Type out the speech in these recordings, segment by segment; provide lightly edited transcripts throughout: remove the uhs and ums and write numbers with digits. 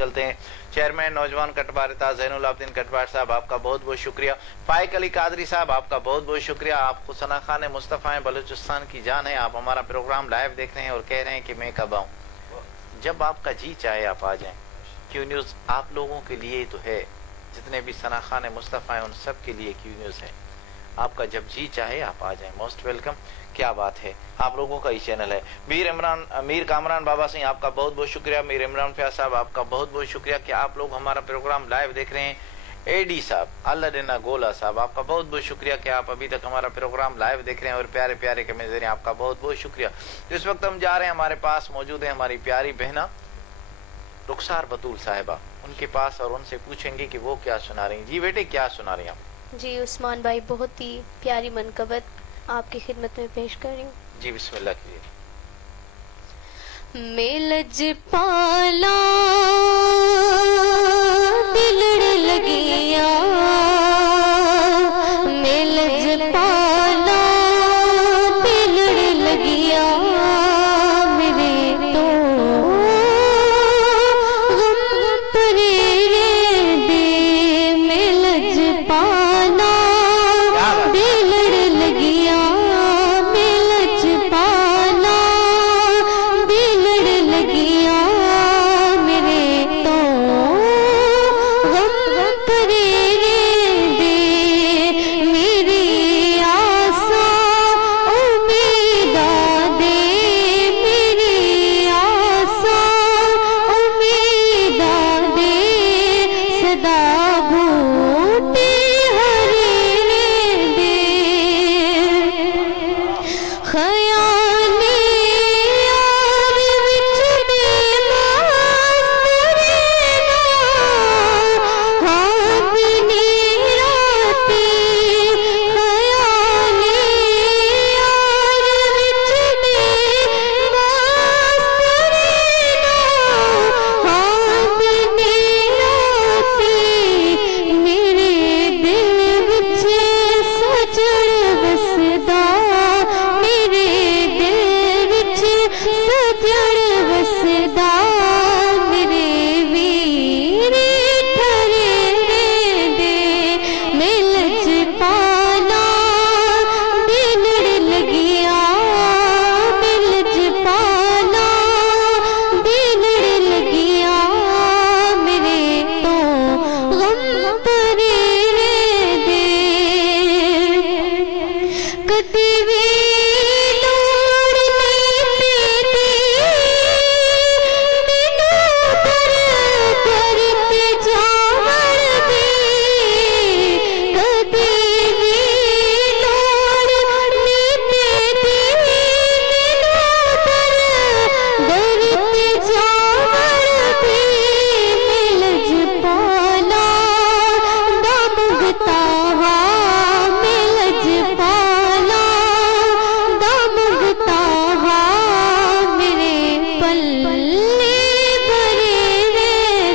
चलते हैं। चेयरमैन नौजवान कटवारिता ज़ैनुल आबदीन कटवार साहब, आपका बहुत बहुत शुक्रिया। फाइक अली कादरी साहब, आपका बहुत बहुत शुक्रिया। आप हुसना खान मुस्तफ़ा हैं, बलूचिस्तान की जान है। आप हमारा प्रोग्राम लाइव देख रहे हैं और कह रहे हैं कि मैं कब आऊँ। जब आपका जी चाहे आप आ जाएं। क्यू न्यूज़ आप लोगों के लिए तो है, जितने भी सना खान मुस्तफ़ा हैं उन सब के लिए क्यू न्यूज़ है। आपका जब जी चाहे आप आ जाएं, मोस्ट वेलकम। क्या बात है, आप लोगों का ही चैनल है। मीर कामरान बाबा सिंह, आपका बहुत बहुत शुक्रिया। मीर इमरान फयाज साहब, आपका बहुत बहुत शुक्रिया कि आप लोग हमारा प्रोग्राम लाइव देख रहे हैं। एडी साहब, अल्लाह गोला साहब, आपका बहुत बहुत शुक्रिया कि आप अभी तक हमारा प्रोग्राम लाइव देख रहे हैं और प्यारे प्यारे कमेंट दे रहे हैं। आपका बहुत बहुत शुक्रिया। इस वक्त हम जा रहे हैं, हमारे पास मौजूद है हमारी प्यारी बहना रुखसार बतूल साहिबा, उनके पास और उनसे पूछेंगे कि वो क्या सुना रही हैं। जी बेटे, क्या सुना रही हैं आप? जी उस्मान भाई, बहुत ही प्यारी मनकबत आपकी खिदमत में पेश कर रही हूँ। जी बिस्मिल्लाह कीजिए। मेलज पाला दिलड़ लगिया, मेलज पाला दिलड़ लगिया, मेरे तो गम परेरे दे, मेलज पाला दिलड़ लगिया, मेलज पाला दिलड़ लगिया, मेरे तो गम परेरे दे, मेरी आसा उम्मीदा दे, मेरी आसा उम्मीदा दे, सदा बूटे हरे दे, खयाली यार विच बेमास्तरे ना, हाँ दिनी राती, खयाली यार विच बेमास्तरे ना, हाँ दिनी राती, मेरे दिल विच सजड़ वसदा, मेरे दिल विच सजड़ वसदा, मेरे वीर ठहरे दे, मेलज पाला दिलड़ लगिया, मेलज पाला दिलड़ लगिया, मेरे तो गम परेरे दे, कदी भी लोड़ नहीं पेदी, मैनू पर करते जावड़ दी, कदी भी लोड़ नहीं पेदी, मैनू पर करते जावड़ दी, मेलज पाला दा मुगता हा, मेलज पाला दा मुगता हा, मेरे पल्ले भरे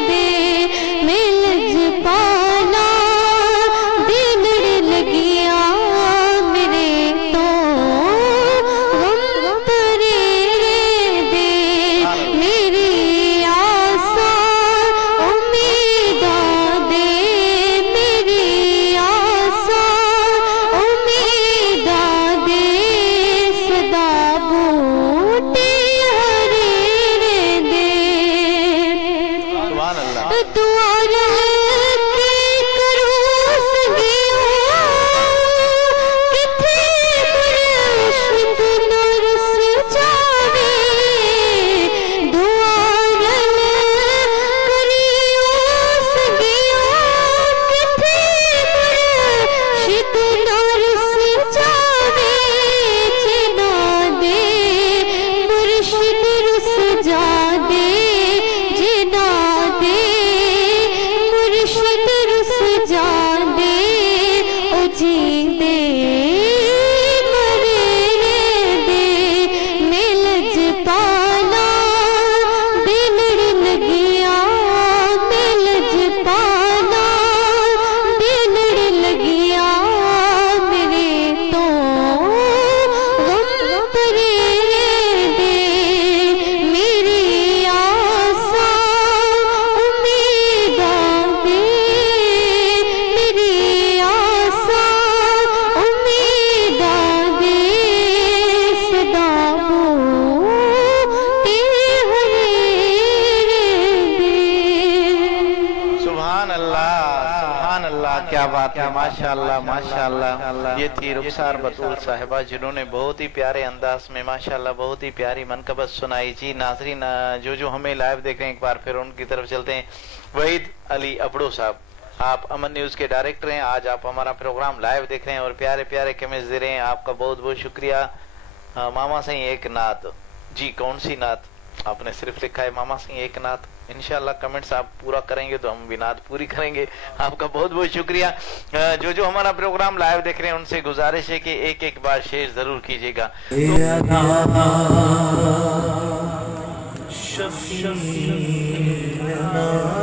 दे, मेलज पाला दिलड़ लगिया, मेरे तो गम परेरे दे, मेरी आसा उम्मीदा दे, मेरी आसा उम्मीदा दे, सदा बूटे हरे दे, सुभान अल्लाह। दुआ रह के करो सगियो, किथे मुर्शिद न रुस जावे, दुआ रह करियो सगियो, किथे मुर्शिद न रुस जावे, जिना दे मुर्शिद रुस जा दे, जिना दे क्या बात है, माशाल्लाह माशाल्लाह। ये थी रुखसार बतूल साहिबा जिन्होंने बहुत ही प्यारे अंदाज में माशाल्लाह बहुत ही प्यारी मनकबत सुनाई। जी नाजरीन, जो हमें लाइव देख रहे हैं एक बार फिर उनकी तरफ चलते हैं। वहीद अली अबड़ो साहब, आप अमन न्यूज के डायरेक्टर हैं, आज आप हमारा प्रोग्राम लाइव देख रहे हैं और प्यारे प्यारे कमेंट्स दे रहे हैं, आपका बहुत बहुत शुक्रिया। मामा सिंह एक नात, जी कौन सी नात? आपने सिर्फ लिखा है मामा सिंह एक नात। इंशाल्लाह कमेंट्स आप पूरा करेंगे तो हम भी नात पूरी करेंगे। आपका बहुत बहुत शुक्रिया। जो हमारा प्रोग्राम लाइव देख रहे हैं उनसे गुजारिश है कि एक एक बार शेयर जरूर कीजिएगा। तो